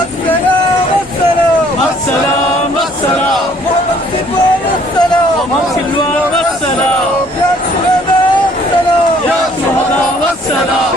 السلام السلام محمد سلوى والسلام يا شهداء والسلام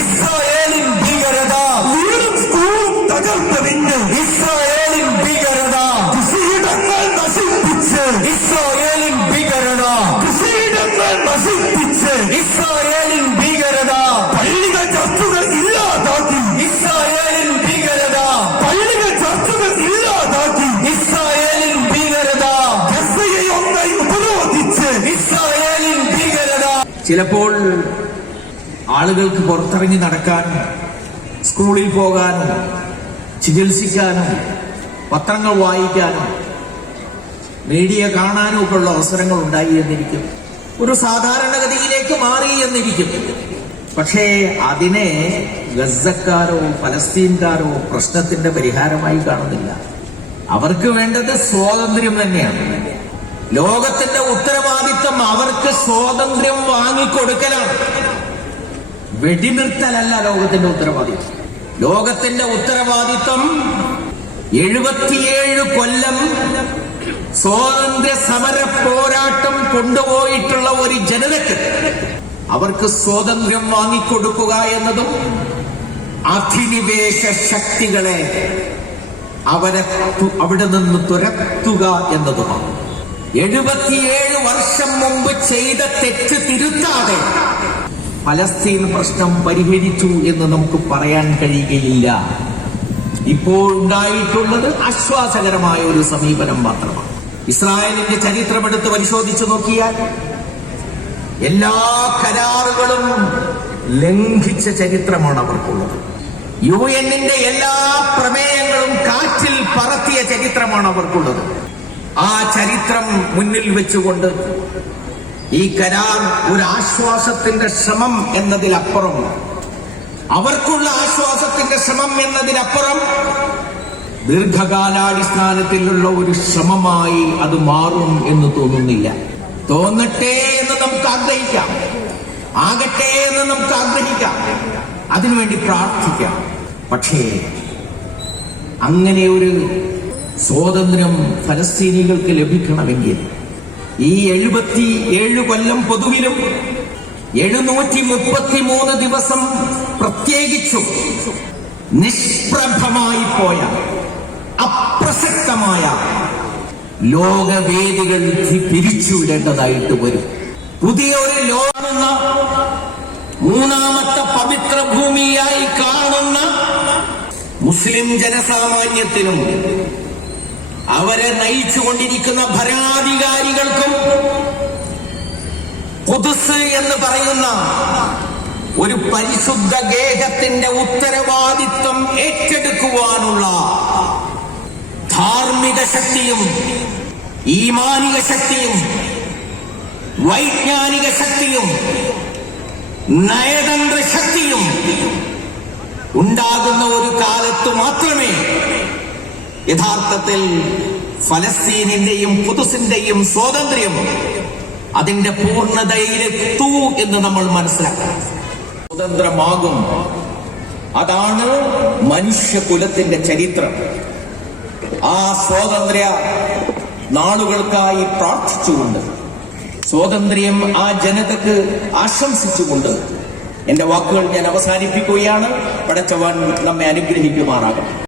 ഇസ്രായേലിൻ ഭീകരത തകർത്തതിന്റെ ഇസ്രായേലിൻ ഭീകരത കൃഷിയിടങ്ങൾ നശിപ്പിച്ച് ഇസ്രായേലിൻ ഭീകരത കൃഷിയിടങ്ങൾ നശിപ്പിച്ച് ഇസ്രായേലിൻ ഭീകരത പള്ളികൾ ചർച്ചുകൾ ഇല്ലാതാക്കി ഇസ്രായേലിൻ ഭീകരത പള്ളികൾ ചർച്ചുകൾ ഇല്ലാതാക്കി ഇസ്രായേലിൻ ഭീകരത ഗസയെ ഒന്നായി ഉപരോധിച്ച് ഇസ്രായേലിൻ ഭീകരത. ചിലപ്പോൾ ആളുകൾക്ക് പുറത്തിറങ്ങി നടക്കാനും സ്കൂളിൽ പോകാനും ചികിത്സിക്കാനും പത്രങ്ങൾ വായിക്കാനും മീഡിയ കാണാനും ഒക്കെ ഉള്ള അവസരങ്ങൾ ഉണ്ടായി എന്നിരിക്കും, ഒരു സാധാരണഗതിയിലേക്ക് മാറി എന്നിരിക്കും. പക്ഷേ അതിനെ ഗസക്കാരോ പലസ്തീൻകാരോ പ്രശ്നത്തിന്റെ പരിഹാരമായി കാണുന്നില്ല. അവർക്ക് വേണ്ടത് സ്വാതന്ത്ര്യം തന്നെയാണ്. ലോകത്തിന്റെ ഉത്തരവാദിത്വം അവർക്ക് സ്വാതന്ത്ര്യം വാങ്ങിക്കൊടുക്കലാണ്, വെടിനിർത്തലല്ല ലോകത്തിന്റെ ഉത്തരവാദിത്വം. ലോകത്തിന്റെ ഉത്തരവാദിത്വം 77 കൊല്ലം സ്വാതന്ത്ര്യ സമര പോരാട്ടം കൊണ്ടുപോയിട്ടുള്ള ഒരു ജനതയ്ക്ക് അവർക്ക് സ്വാതന്ത്ര്യം വാങ്ങിക്കൊടുക്കുക എന്നതും അധിനിവേശ ശക്തികളെ അവിടെ നിന്ന് തുരത്തുക എന്നതുമാണ്. 77 വർഷം മുമ്പ് ചെയ്ത തെറ്റ് തിരുത്താതെ പലസ്തീൻ പ്രശ്നം പരിഹരിച്ചു എന്ന് നമുക്ക് പറയാൻ കഴിയുകയില്ല. ഇപ്പോൾ ഉണ്ടായിട്ടുള്ളത് ആശ്വാസകരമായ ഒരു സമീപനം മാത്രമാണ്. ഇസ്രായേലിന്റെ ചരിത്രമെടുത്ത് പരിശോധിച്ചു നോക്കിയാൽ എല്ലാ കരാറുകളും ലംഘിച്ച ചരിത്രമാണ് അവർക്കുള്ളത്. UN-ന്റെ എല്ലാ പ്രമേയങ്ങളും കാറ്റിൽ പറത്തിയ ചരിത്രമാണ് അവർക്കുള്ളത്. ആ ചരിത്രം മുന്നിൽ വെച്ചുകൊണ്ട് ഈ കരാർ ഒരു ആശ്വാസത്തിന്റെ ശ്രമം എന്നതിലപ്പുറം, അവർക്കുള്ള ആശ്വാസത്തിന്റെ ശ്രമം എന്നതിനപ്പുറം ദീർഘകാലാടിസ്ഥാനത്തിലുള്ള ഒരു ശ്രമമായി അത് മാറും എന്ന് തോന്നുന്നില്ല. തോന്നട്ടെ എന്ന് നമുക്ക് ആഗ്രഹിക്കാം, ആകട്ടെ എന്ന് നമുക്ക് ആഗ്രഹിക്കാം, അതിനുവേണ്ടി പ്രാർത്ഥിക്കാം. പക്ഷേ അങ്ങനെ ഒരു സ്വാതന്ത്ര്യം ഫലസ്തീനികൾക്ക് ലഭിക്കണമെങ്കിൽ ഈ 77 കൊല്ലം പൊതുവിലും 733 ദിവസം പ്രത്യേകിച്ചും നിഷ്പ്രഭമായി പോയ അപ്രസക്തമായ ലോകവേദികൾ പിരിച്ചുവിടേണ്ടതായിട്ട് വരും. പുതിയ ഒരു ലോകമെന്ന മൂന്നാമത്തെ പവിത്ര ഭൂമിയായി കാണുന്ന മുസ്ലിം ജനസാമാന്യത്തിനും അവരെ നയിച്ചുകൊണ്ടിരിക്കുന്ന ഭരണാധികാരികൾക്കും ഖുദ്സ് എന്ന് പറയുന്ന ഒരു പരിശുദ്ധ ഗേഹത്തിന്റെ ഉത്തരവാദിത്വം ഏറ്റെടുക്കുവാനുള്ള ധാർമ്മിക ശക്തിയും ഈമാനിക ശക്തിയും വൈജ്ഞാനിക ശക്തിയും നയതന്ത്ര ശക്തിയും ഉണ്ടാകുന്ന ഒരു കാലത്ത് മാത്രമേ യഥാർത്ഥത്തിൽ ഫലസ്തീനിന്റെയും ഖുദ്സിന്റെയും സ്വാതന്ത്ര്യം അതിന്റെ പൂർണ്ണതയിലെത്തൂ എന്ന് നമ്മൾ മനസ്സിലാക്കണം. സ്വതന്ത്രമാകും. അതാണ് മനുഷ്യകുലത്തിന്റെ ചരിത്രം. ആ സ്വാതന്ത്ര്യ നാളുകൾക്കായി പ്രാർത്ഥിച്ചുകൊണ്ട്, സ്വാതന്ത്ര്യം ആ ജനതക്ക് ആശംസിച്ചുകൊണ്ട് എന്റെ വാക്കുകൾ ഞാൻ അവസാനിപ്പിക്കുകയാണ്. പടച്ചവൻ നമ്മെ അനുഗ്രഹിക്കുമാറാകട്ടെ.